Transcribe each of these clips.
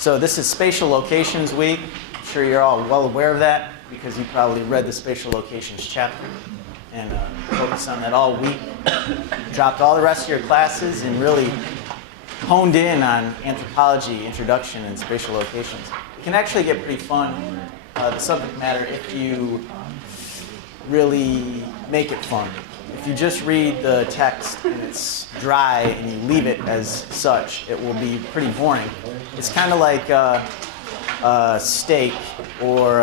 So this is Spatial Locations Week. I'm sure you're all well aware of that because you probably read the Spatial Locations chapter and focused on that all week. Dropped all the rest of your classes and really honed in on anthropology, introduction, and spatial locations. It can actually get pretty fun, the subject matter, if you really make it fun. If you just read the text and it's dry and you leave it as such, it will be pretty boring. It's kind of like a steak or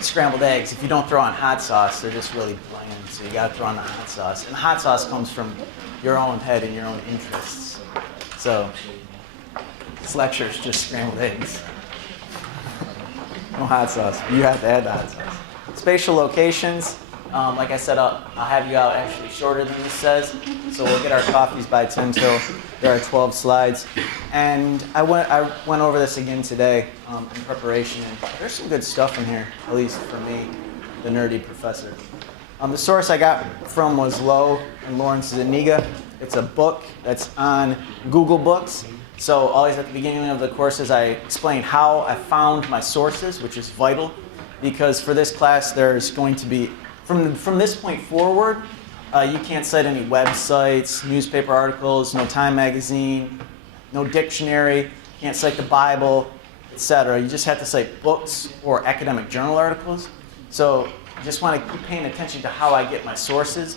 scrambled eggs. If you don't throw on hot sauce, they're just really bland, so you got to throw on the hot sauce. And the hot sauce comes from your own head and your own interests. So this lecture is just scrambled eggs. No hot sauce. You have to add the hot sauce. Spatial locations. Like I said, I'll have you out actually shorter than this says. So we'll get our coffees by 10 till there are 12 slides. And I went over this again today in preparation. And there's some good stuff in here, at least for me, the nerdy professor. The source I got from was Lowe and Lawrence Zuniga. It's a book that's on Google Books. So always at the beginning of the courses, I explain how I found my sources, which is vital. Because for this class, there's going to be, from this point forward, you can't cite any websites, newspaper articles, no Time magazine, no dictionary, can't cite the Bible, etc. You just have to cite books or academic journal articles. So I just want to keep paying attention to how I get my sources.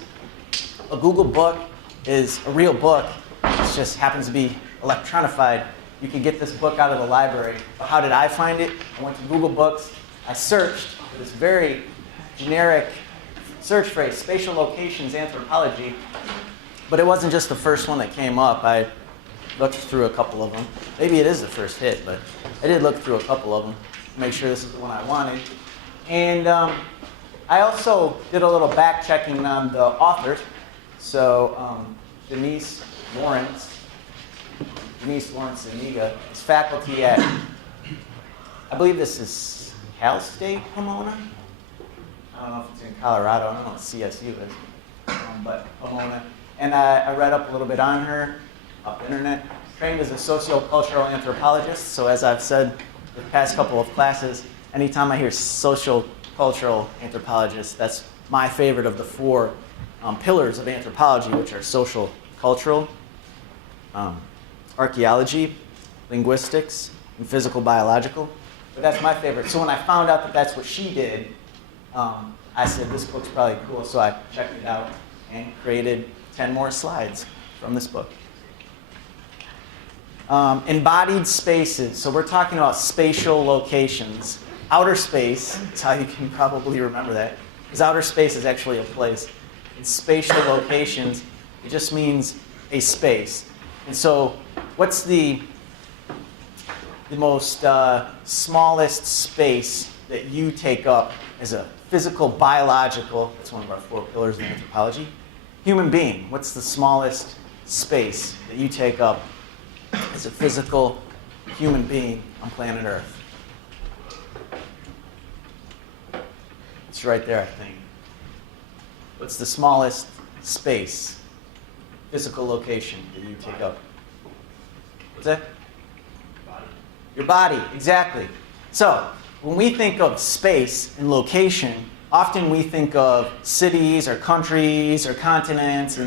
A Google book is a real book. It just happens to be electronified. You can get this book out of the library. But how did I find it? I went to Google Books. I searched for this very generic search phrase, spatial locations anthropology. But it wasn't just the first one that came up. I looked through a couple of them. Maybe it is the first hit, but I did look through a couple of them to make sure this is the one I wanted. And I also did a little back checking on the authors. So Denise Lawrence Zuniga is faculty at, I believe this is Cal State Pomona. I don't know if it's in Colorado. I don't know what CSU is, but Pomona. And I read up a little bit on her, off the internet. Trained as a sociocultural anthropologist. So as I've said the past couple of classes, anytime I hear sociocultural anthropologist, that's my favorite of the four pillars of anthropology, which are social, cultural, archaeology, linguistics, and physical biological. But that's my favorite. So when I found out that that's what she did, I said, this book's probably cool. So I checked it out and created 10 more slides from this book. Embodied spaces. So we're talking about spatial locations. Outer space, that's how you can probably remember that, because outer space is actually a place. In spatial locations, it just means a space. And so what's the most smallest space that you take up as a physical, biological, that's one of our four pillars in anthropology, human being? What's the smallest space that you take up as a physical human being on planet Earth? It's right there, I think. What's the smallest space, physical location that you take up? What's that? Body. Your body, exactly. So, when we think of space and location, often we think of cities or countries or continents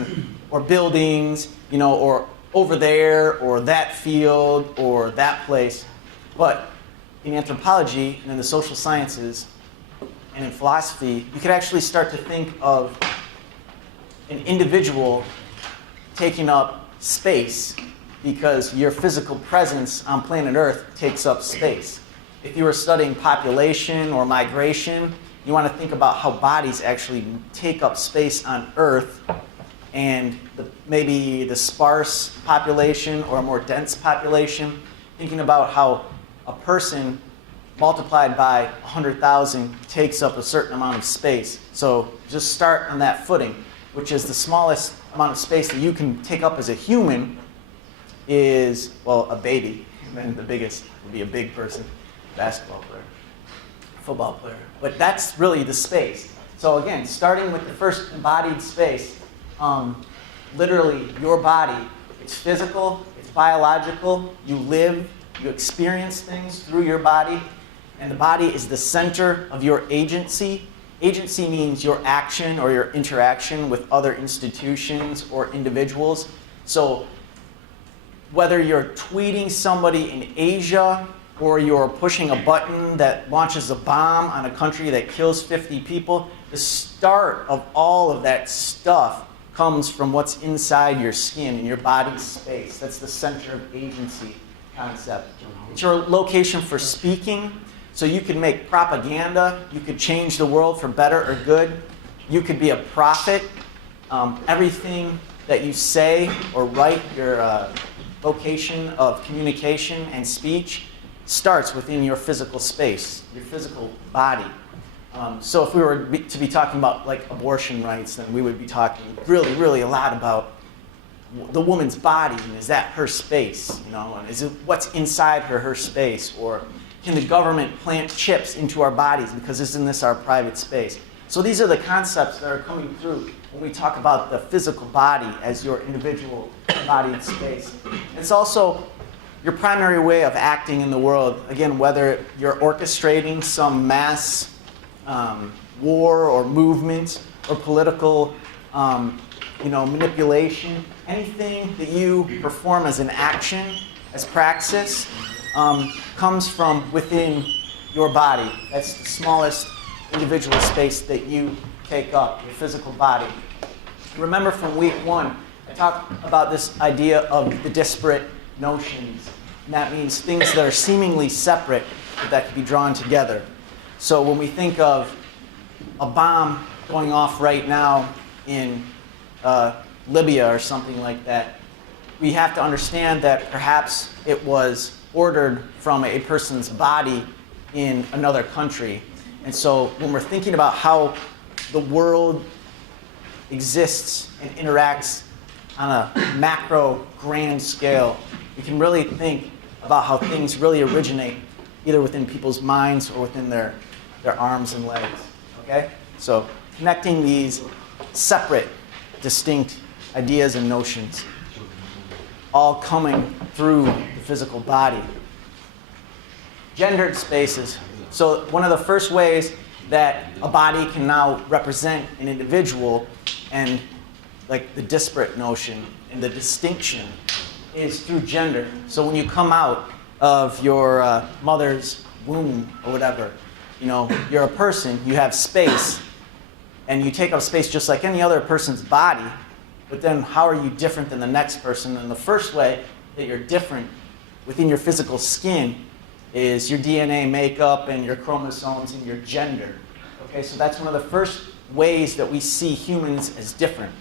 or buildings, or over there or that field or that place. But in anthropology and in the social sciences and in philosophy, you could actually start to think of an individual taking up space because your physical presence on planet Earth takes up space. If you were studying population or migration, you want to think about how bodies actually take up space on Earth, and maybe the sparse population or a more dense population, thinking about how a person multiplied by 100,000 takes up a certain amount of space. So just start on that footing, which is the smallest amount of space that you can take up as a human is, well, a baby. And then the biggest would be a big person, basketball player, football player. But that's really the space. So again, starting with the first embodied space, literally your body, it's physical, it's biological, you live You experience things through your body, and the body is the center of your agency. Agency means your action or your interaction with other institutions or individuals. So whether you're tweeting somebody in Asia or you're pushing a button that launches a bomb on a country that kills 50 people, the start of all of that stuff comes from what's inside your skin, in your body space. That's the center of agency concept. It's your location for speaking. So you could make propaganda. You could change the world for better or good. You could be a prophet. Everything that you say or write, your location of communication and speech, starts within your physical space, your physical body. So if we were to be talking about like abortion rights, then we would be talking really, really a lot about the woman's body, and is that her space, and is it what's inside her space, or can the government plant chips into our bodies because isn't this our private space? So these are the concepts that are coming through when we talk about the physical body as your individual embodied space. It's also your primary way of acting in the world. Again, whether you're orchestrating some mass war or movement or political manipulation, anything that you perform as an action, as praxis, comes from within your body. That's the smallest individual space that you take up, your physical body. Remember from week 1, I talked about this idea of the disparate notions. And that means things that are seemingly separate, but that can be drawn together. So when we think of a bomb going off right now in Libya or something like that, we have to understand that perhaps it was ordered from a person's body in another country. And so when we're thinking about how the world exists and interacts on a macro, grand scale, we can really think about how things really originate either within people's minds or within their arms and legs. Okay? So connecting these separate, distinct ideas and notions, all coming through the physical body. Gendered spaces. So one of the first ways that a body can now represent an individual and like the disparate notion and the distinction is through gender. So when you come out of your mother's womb or whatever, you're a person, you have space, and you take up space just like any other person's body, but then how are you different than the next person? And the first way that you're different within your physical skin is your DNA makeup and your chromosomes and your gender. Okay, so that's one of the first ways that we see humans as different.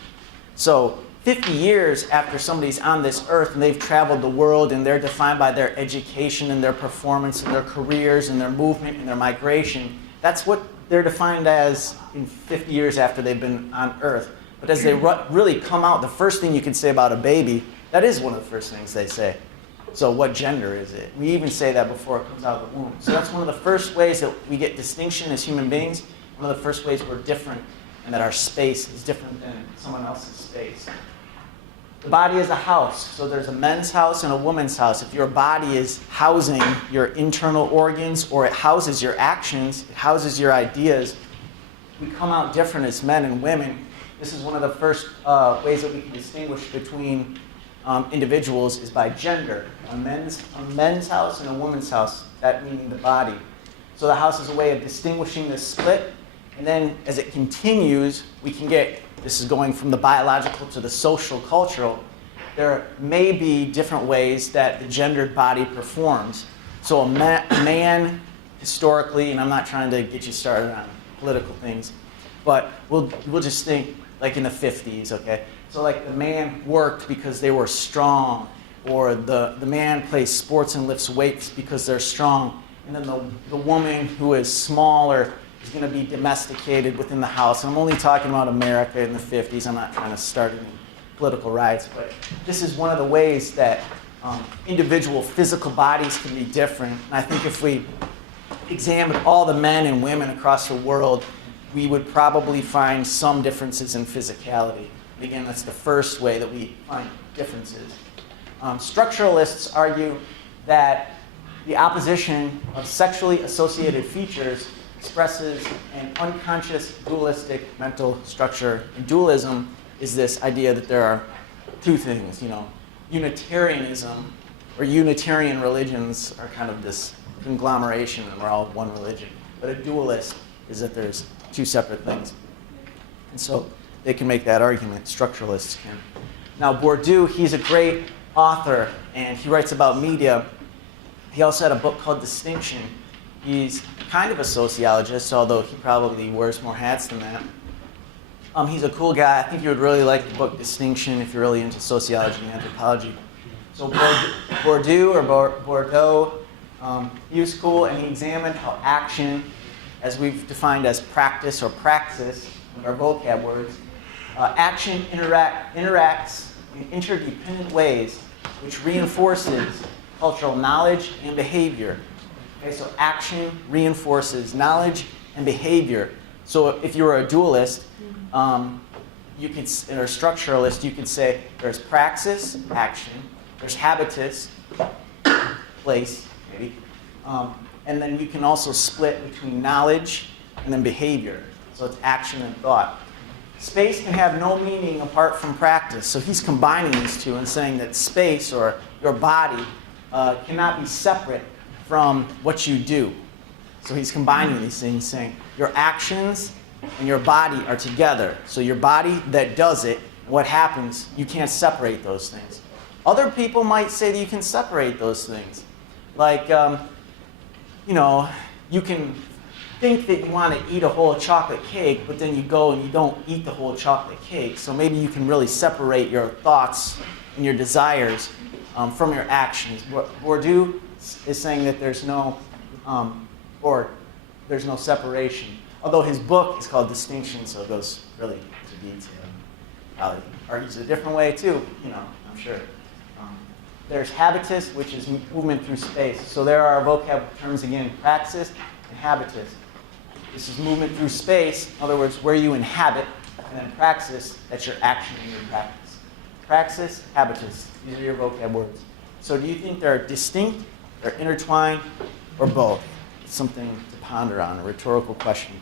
So 50 years after somebody's on this earth and they've traveled the world and they're defined by their education and their performance and their careers and their movement and their migration, that's what they're defined as in 50 years after they've been on earth. But as they really come out, the first thing you can say about a baby, that is one of the first things they say. So what gender is it? We even say that before it comes out of the womb. So that's one of the first ways that we get distinction as human beings. One of the first ways we're different and that our space is different than someone else's space. The body is a house. So there's a men's house and a woman's house. If your body is housing your internal organs or it houses your actions, it houses your ideas, we come out different as men and women. This is one of the first ways that we can distinguish between individuals is by gender. A men's house and a woman's house, that meaning the body. So the house is a way of distinguishing this split. And then as it continues, we can get, this is going from the biological to the social, cultural. There may be different ways that the gendered body performs. So a man, historically, and I'm not trying to get you started on political things, but we'll just think like in the 50s, okay? So like the man worked because they were strong, or the man plays sports and lifts weights because they're strong. And then the woman who is smaller is going to be domesticated within the house. And I'm only talking about America in the 50s. I'm not trying to start any political riots, but this is one of the ways that individual physical bodies can be different. And I think if we examined all the men and women across the world, we would probably find some differences in physicality. And again, that's the first way that we find differences. Structuralists argue that the opposition of sexually associated features expresses an unconscious dualistic mental structure. And dualism is this idea that there are two things, Unitarianism or Unitarian religions are kind of this conglomeration and we're all one religion. But a dualist is that there's two separate things. And so they can make that argument, structuralists can. Now Bourdieu, he's a great author and he writes about media. He also had a book called Distinction. He's kind of a sociologist, although he probably wears more hats than that. He's a cool guy. I think you would really like the book Distinction if you're really into sociology and anthropology. So Bourdieu or Bordeaux, he was cool and he examined how action, as we've defined as practice or praxis, in our vocab words, action interacts in interdependent ways which reinforces cultural knowledge and behavior. Okay, so action reinforces knowledge and behavior. So if you were a dualist, you could, or structuralist, you could say there's praxis, action, there's habitus, place, maybe, and then you can also split between knowledge and then behavior. So it's action and thought. Space can have no meaning apart from practice. So he's combining these two and saying that space or your body cannot be separate from what you do. So he's combining these things, saying your actions and your body are together. So your body that does it, what happens, you can't separate those things. Other people might say that you can separate those things. Like, you can think that you want to eat a whole chocolate cake, but then you go and you don't eat the whole chocolate cake. So maybe you can really separate your thoughts and your desires from your actions. Bourdieu is saying that there's no separation. Although his book is called Distinction, so it goes really into detail. Probably argues a different way too, I'm sure. There's habitus, which is movement through space. So there are vocab terms again, praxis and habitus. This is movement through space, in other words, where you inhabit, and then praxis, that's your action and your practice. Praxis, habitus, these are your vocab words. So do you think they're distinct, they're intertwined, or both? It's something to ponder on, a rhetorical question.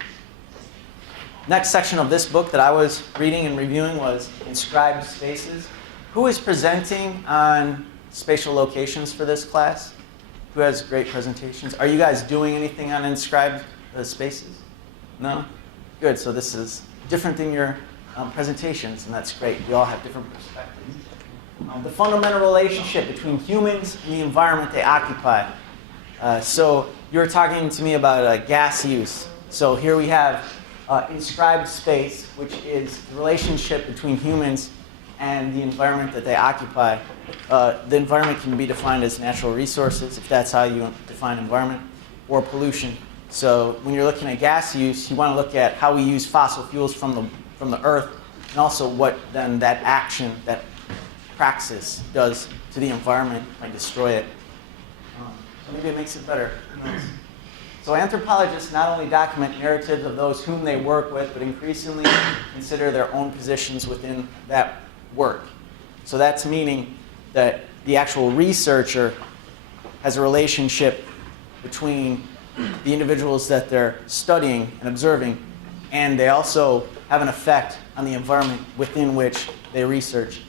Next section of this book that I was reading and reviewing was Inscribed Spaces. Who is presenting on spatial locations for this class? Who has great presentations? Are you guys doing anything on inscribed spaces? No? Good, so this is different than your presentations, and that's great. We all have different perspectives. The fundamental relationship between humans and the environment they occupy. So you were talking to me about gas use. So here we have inscribed space, which is the relationship between humans and the environment that they occupy. The environment can be defined as natural resources, if that's how you define environment, or pollution. So when you're looking at gas use, you want to look at how we use fossil fuels from the earth, and also what then that action, that praxis does to the environment, might destroy it. So maybe it makes it better. Who knows? So anthropologists not only document narratives of those whom they work with, but increasingly consider their own positions within that work. So that's meaning that the actual researcher has a relationship between the individuals that they're studying and observing, and they also have an effect on the environment within which they research.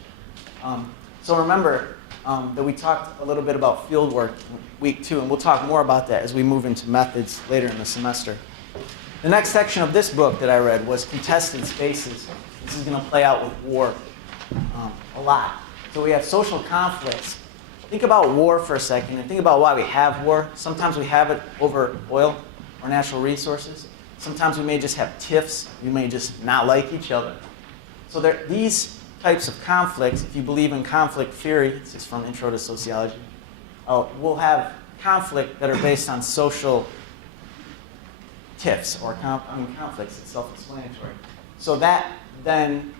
So remember that we talked a little bit about field work in week 2, and we'll talk more about that as we move into methods later in the semester. The next section of this book that I read was Contested Spaces. This is going to play out with war a lot. So we have social conflicts. Think about war for a second and think about why we have war. Sometimes we have it over oil or natural resources. Sometimes we may just have tiffs. We may just not like each other. So these types of conflicts, if you believe in conflict theory, this is from Intro to Sociology, we'll have conflict that are based on social tiffs or conflicts. It's self-explanatory. So that then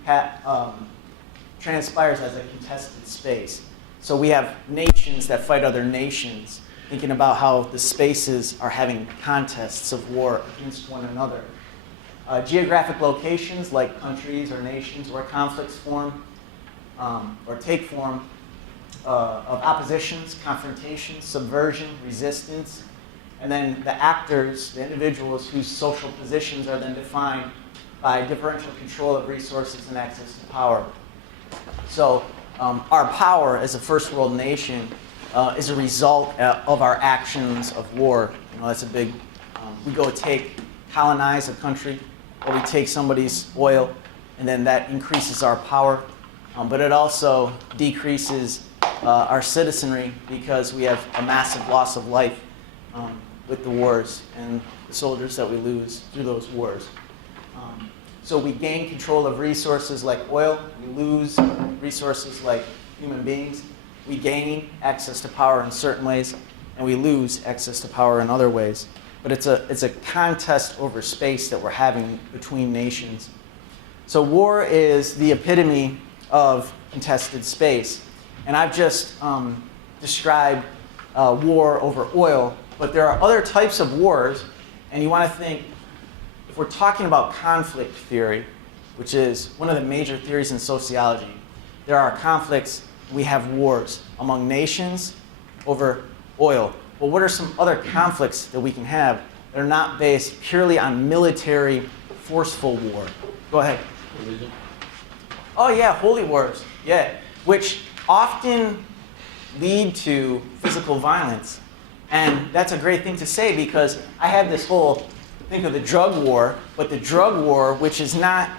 transpires as a contested space. So we have nations that fight other nations, thinking about how the spaces are having contests of war against one another. Geographic locations like countries or nations where conflicts form or take form of oppositions, confrontations, subversion, resistance, and then the actors, the individuals whose social positions are then defined by differential control of resources and access to power. So our power as a first world nation is a result of our actions of war. That's a big, we go colonize a country, or we take somebody's oil, and then that increases our power. But it also decreases our citizenry because we have a massive loss of life with the wars and the soldiers that we lose through those wars. So we gain control of resources like oil, we lose resources like human beings, we gain access to power in certain ways, and we lose access to power in other ways. But it's a contest over space that we're having between nations. So war is the epitome of contested space. And I've just described war over oil, but there are other types of wars, and you want to think, if we're talking about conflict theory, which is one of the major theories in sociology, there are conflicts, we have wars among nations over oil. But what are some other conflicts that we can have that are not based purely on military, forceful war? Go ahead. Religion. Oh yeah, holy wars, yeah, which often lead to physical violence. And that's a great thing to say because I have this whole, think of the drug war, but the drug war, which is not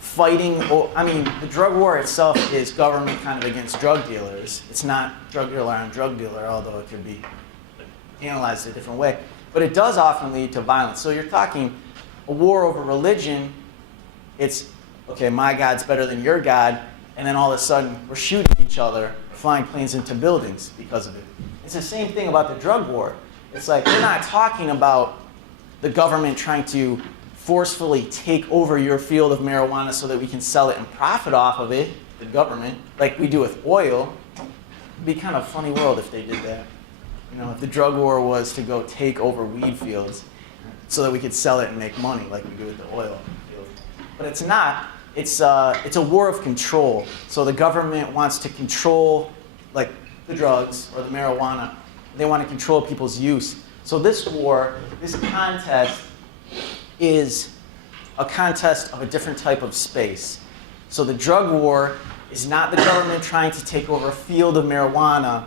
fighting, the drug war itself is government kind of against drug dealers. It's not drug dealer on drug dealer, although it could be analyzed a different way. But it does often lead to violence. So you're talking a war over religion, it's, okay, my God's better than your God, and then all of a sudden we're shooting each other, flying planes into buildings because of it. It's the same thing about the drug war. It's like we're not talking about the government trying to forcefully take over your field of marijuana so that we can sell it and profit off of it, the government, like we do with oil. It'd be kind of a funny world if they did that. If the drug war was to go take over weed fields so that we could sell it and make money like we do with the oil field. But it's not. It's a war of control. So the government wants to control, like the drugs or the marijuana. They want to control people's use. So this war, this contest, is a contest of a different type of space. So the drug war is not the government trying to take over a field of marijuana.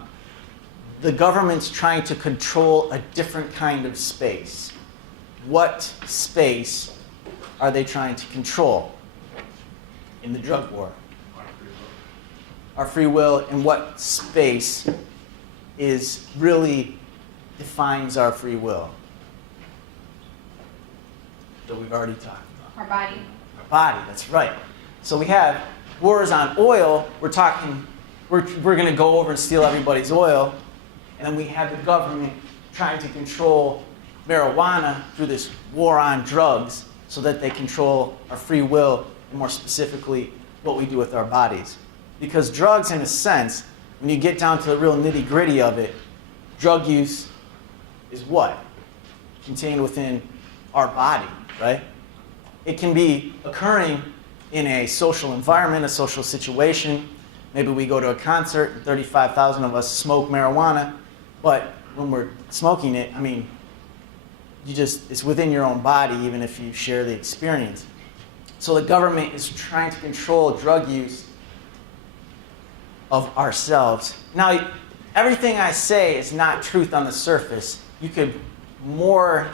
The government's trying to control a different kind of space. What space are they trying to control in the drug war? Our free will, and what space is really defines our free will? That we've already talked about. Our body. Our body, that's right. So we have wars on oil. We're going to go over and steal everybody's oil. And then we have the government trying to control marijuana through this war on drugs so that they control our free will, and more specifically, what we do with our bodies. Because drugs, in a sense, when you get down to the real nitty-gritty of it, drug use is what? Contained within our body, right? It can be occurring in a social environment, a social situation. Maybe we go to a concert, and 35,000 of us smoke marijuana, but when we're smoking it, it's within your own body, even if you share the experience. So the government is trying to control drug use of ourselves. Now, everything I say is not truth on the surface. You could more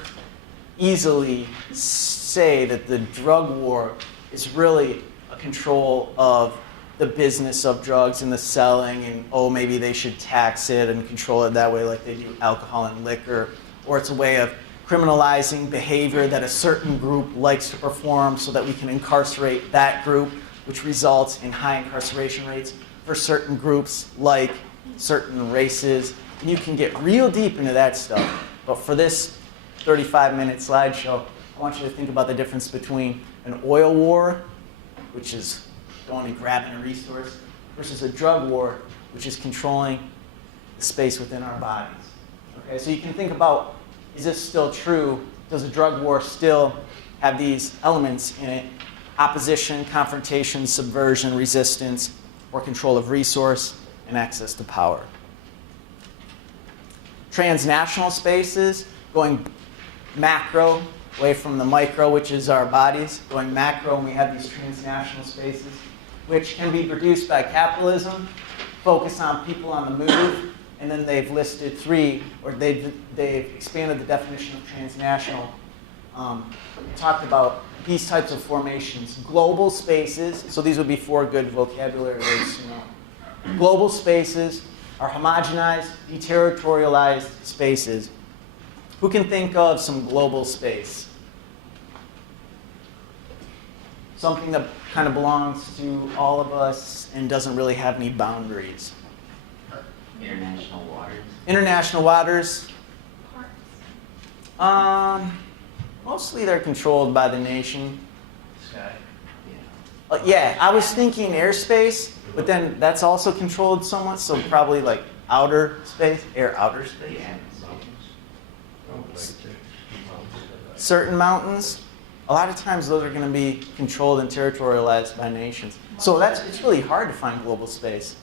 easily say that the drug war is really a control of the business of drugs and the selling, and maybe they should tax it and control it that way like they do alcohol and liquor, or it's a way of criminalizing behavior that a certain group likes to perform so that we can incarcerate that group, which results in high incarceration rates for certain groups like certain races. And you can get real deep into that stuff. But for this 35-minute slideshow, I want you to think about the difference between an oil war, which is going and grabbing a resource, versus a drug war, which is controlling the space within our bodies. Okay, so you can think about, is this still true? Does a drug war still have these elements in it? Opposition, confrontation, subversion, resistance, or control of resource. and access to power. Transnational spaces, going macro, away from the micro, which is our bodies, going macro, and we have these transnational spaces, which can be produced by capitalism, focus on people on the move, and then they've listed three, or they've expanded the definition of transnational. Talked about these types of formations. Global spaces, so these would be four good vocabulary words to know. Global spaces are homogenized, deterritorialized spaces. Who can think of some global space? Something that kind of belongs to all of us and doesn't really have any boundaries. International waters. International waters. Mostly they're controlled by the nation. Sky. Yeah, I was thinking airspace, but then that's also controlled somewhat, so probably like outer space, outer space. Yeah. Certain mountains, a lot of times those are going to be controlled and territorialized by nations. So it's really hard to find global space.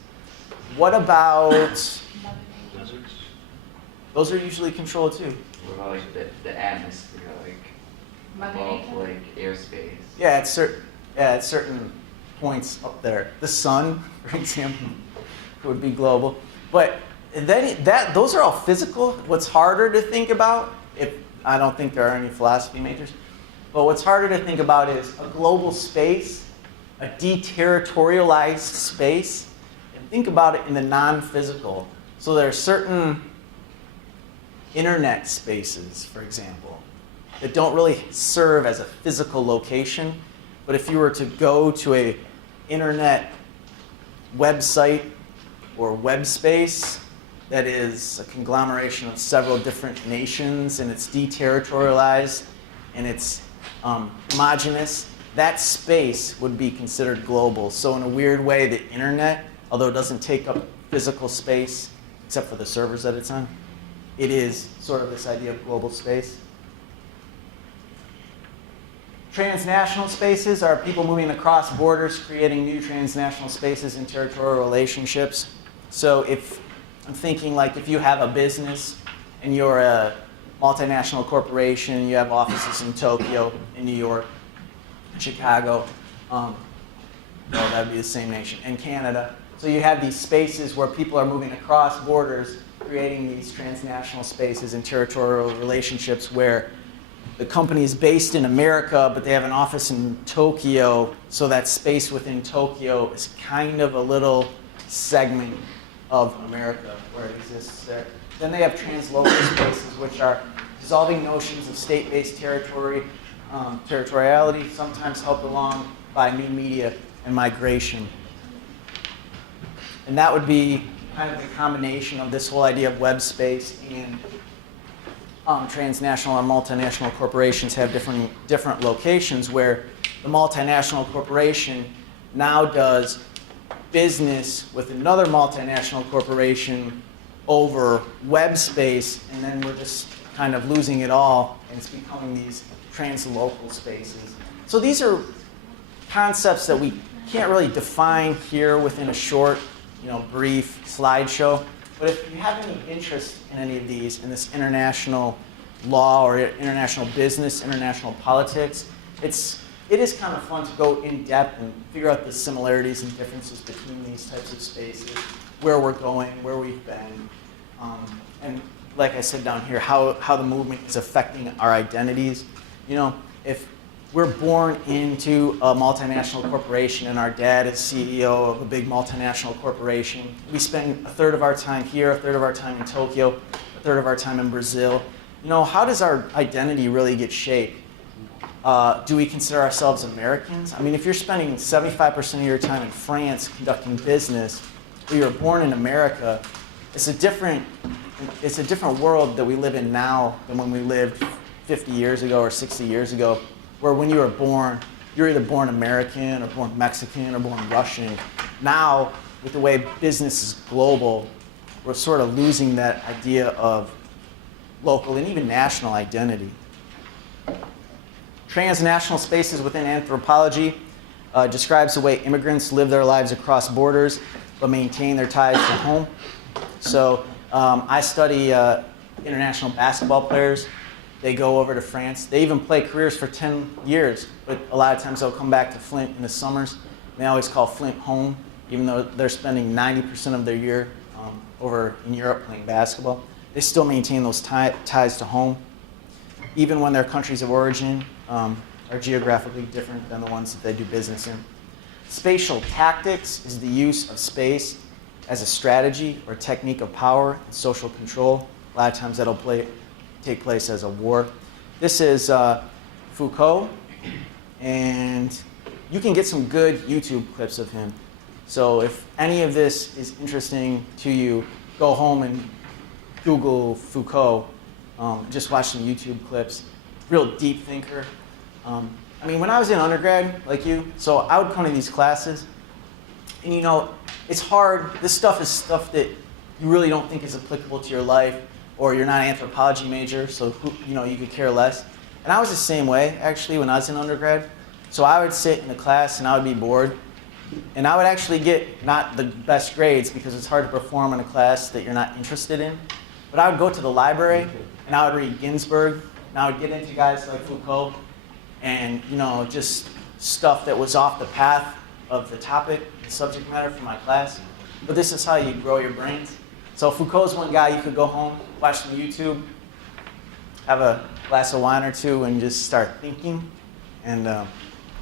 What about, Deserts. those are usually controlled too. What about like the atmosphere, like above like airspace? Yeah, at certain points up there. The sun, for example, would be global. But then those are all physical. What's harder to think about, if I don't think there are any philosophy majors, but what's harder to think about is a global space, a deterritorialized space, and think about it in the non-physical. So there are certain internet spaces, for example, that don't really serve as a physical location, but if you were to go to a internet website or web space that is a conglomeration of several different nations and it's deterritorialized and it's homogeneous, that space would be considered global. So in a weird way, the internet, although it doesn't take up physical space except for the servers that it's on, it is sort of this idea of global space. Transnational spaces are people moving across borders, creating new transnational spaces and territorial relationships. So if I'm thinking like if you have a business and you're a multinational corporation, you have offices in Tokyo, in New York, Chicago, no, that would be the same nation, and Canada. So you have these spaces where people are moving across borders, creating these transnational spaces and territorial relationships where the company is based in America, but they have an office in Tokyo, so that space within Tokyo is kind of a little segment of America where it exists there. Then they have translocal spaces, which are dissolving notions of state-based territoriality, sometimes helped along by new media and migration. And that would be kind of the combination of this whole idea of web space and transnational or multinational corporations have different locations where the multinational corporation now does business with another multinational corporation over web space, and then we're just kind of losing it all, and it's becoming these translocal spaces. So these are concepts that we can't really define here within a short, brief slideshow. But if you have any interest in any of these, in this international law or international business, international politics, it is kind of fun to go in depth and figure out the similarities and differences between these types of spaces, where we're going, where we've been, and like I said down here, how the movement is affecting our identities. If we're born into a multinational corporation and our dad is CEO of a big multinational corporation, we spend a third of our time here, a third of our time in Tokyo, a third of our time in Brazil. How does our identity really get shaped? Do we consider ourselves Americans? I mean, if you're spending 75% of your time in France conducting business, or you're born in America, it's a different world that we live in now than when we lived 50 years ago or 60 years ago, where when you were born, you're either born American or born Mexican or born Russian. Now, with the way business is global, we're sort of losing that idea of local and even national identity. Transnational spaces within anthropology describes the way immigrants live their lives across borders. but maintain their ties to home. So I study international basketball players. They go over to France. They even play careers for 10 years, but a lot of times they'll come back to Flint in the summers. They always call Flint home, even though they're spending 90% of their year over in Europe playing basketball. They still maintain those ties to home, even when their countries of origin are geographically different than the ones that they do business in. Spatial tactics is the use of space as a strategy or technique of power and social control. A lot of times that'll take place as a war. This is Foucault, and you can get some good YouTube clips of him. So if any of this is interesting to you, go home and Google Foucault. Just watch some YouTube clips. Real deep thinker. I mean, when I was in undergrad, like you, so I would come to these classes, and you know, it's hard. This stuff is stuff that you really don't think is applicable to your life, or you're not an anthropology major, so you know, you could care less. And I was the same way, actually, when I was in undergrad. So I would sit in the class, and I would be bored, and I would actually get not the best grades because it's hard to perform in a class that you're not interested in. But I would go to the library, and I would read Ginsberg, and I would get into guys like Foucault, and you know, just stuff that was off the path of the topic, the subject matter for my class. But this is how you grow your brains. So Foucault's one guy you could go home, watch some YouTube, have a glass of wine or two, and just start thinking, and you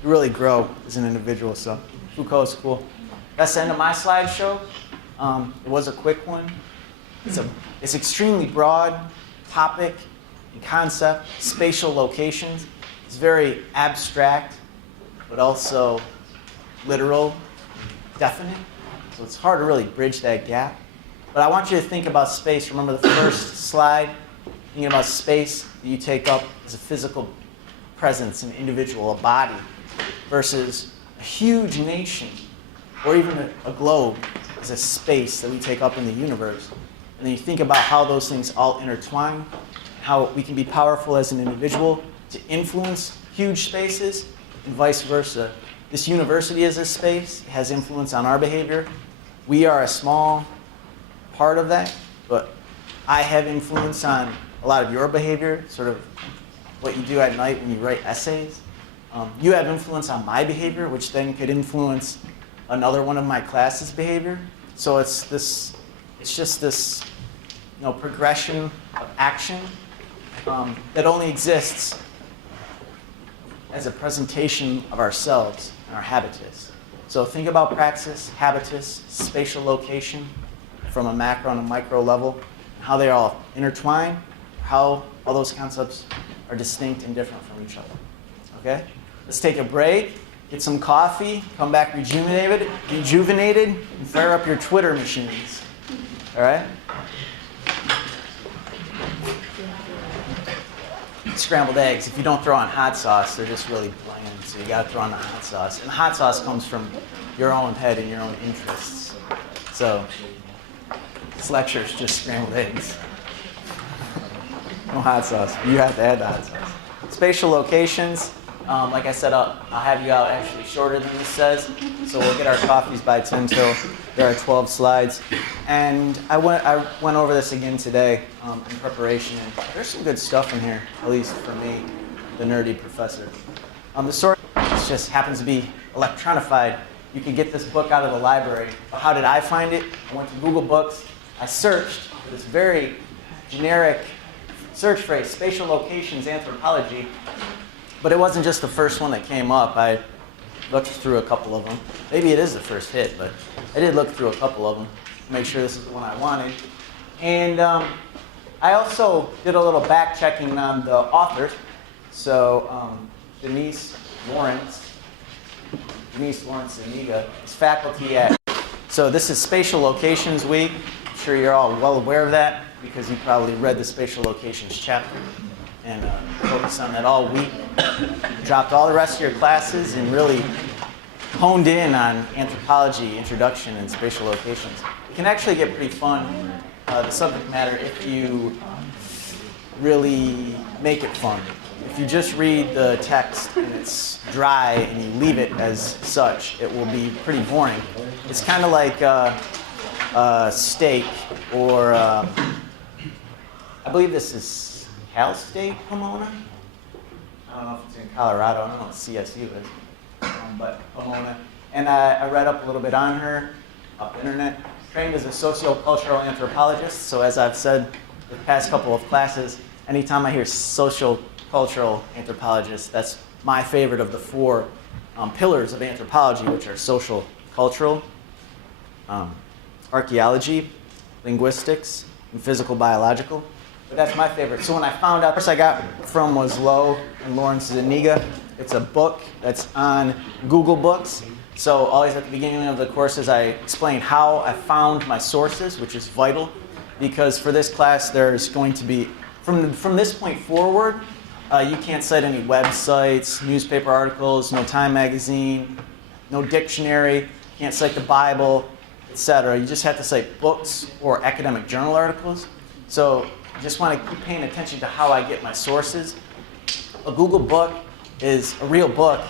really grow as an individual. So Foucault's cool. That's the end of my slideshow. It was a quick one. It's extremely broad topic and concept, spatial locations. It's very abstract, but also literal, definite. So it's hard to really bridge that gap. But I want you to think about space. Remember the first slide? Thinking about space that you take up as a physical presence, an individual, a body, versus a huge nation, or even a globe as a space that we take up in the universe. And then you think about how those things all intertwine, how we can be powerful as an individual to influence huge spaces, and vice versa. This university is a space, it has influence on our behavior. We are a small part of that, but I have influence on a lot of your behavior, sort of what you do at night when you write essays. You have influence on my behavior, which then could influence another one of my class's behavior. So it's just this, you know, progression of action that only exists as a presentation of ourselves and our habitus. So think about praxis, habitus, spatial location from a macro and a micro level, how they all intertwine, how all those concepts are distinct and different from each other. Okay? Let's take a break, get some coffee, come back rejuvenated, and fire up your Twitter machines. All right? Scrambled eggs, if you don't throw on hot sauce, they're just really bland, so you gotta throw on the hot sauce. And the hot sauce comes from your own head and your own interests. So, this lecture is just scrambled eggs. No hot sauce. You have to add the hot sauce. Spatial locations. Like I said, I'll have you out actually shorter than this says. So we'll get our coffees by 10 till there are 12 slides. And I went over this again today in preparation. And there's some good stuff in here, at least for me, the nerdy professor. The source just happens to be electronified. You can get this book out of the library. How did I find it? I went to Google Books. I searched for this very generic search phrase, spatial locations anthropology. But it wasn't just the first one that came up. I looked through a couple of them. Maybe it is the first hit, but I did look through a couple of them to make sure this is the one I wanted. And I also did a little back checking on the authors. So Denise Lawrence Zuniga is faculty at. So this is Spatial Locations Week. I'm sure you're all well aware of that because you probably read the Spatial Locations chapter and focused on that all week. Dropped all the rest of your classes and really honed in on anthropology, introduction, and spatial locations. It can actually get pretty fun, the subject matter, if you really make it fun. If you just read the text and it's dry and you leave it as such, it will be pretty boring. It's kind of like steak, or I believe this is Cal State Pomona. I don't know if it's in Colorado. I don't know what CSU is, but Pomona. And I read up a little bit on her off the internet. Trained as a sociocultural anthropologist, so as I've said the past couple of classes, anytime I hear sociocultural anthropologist, that's my favorite of the four pillars of anthropology, which are social, cultural, archaeology, linguistics, and physical biological. But that's my favorite. So when I found out, the first I got from was Lowe and Lawrence Zuniga. It's a book that's on Google Books. So always at the beginning of the courses, I explain how I found my sources, which is vital, because for this class, there's going to be, from this point forward, you can't cite any websites, newspaper articles, no Time magazine, no dictionary, can't cite the Bible, etc. You just have to cite books or academic journal articles. So you just want to keep paying attention to how I get my sources. A Google book is a real book.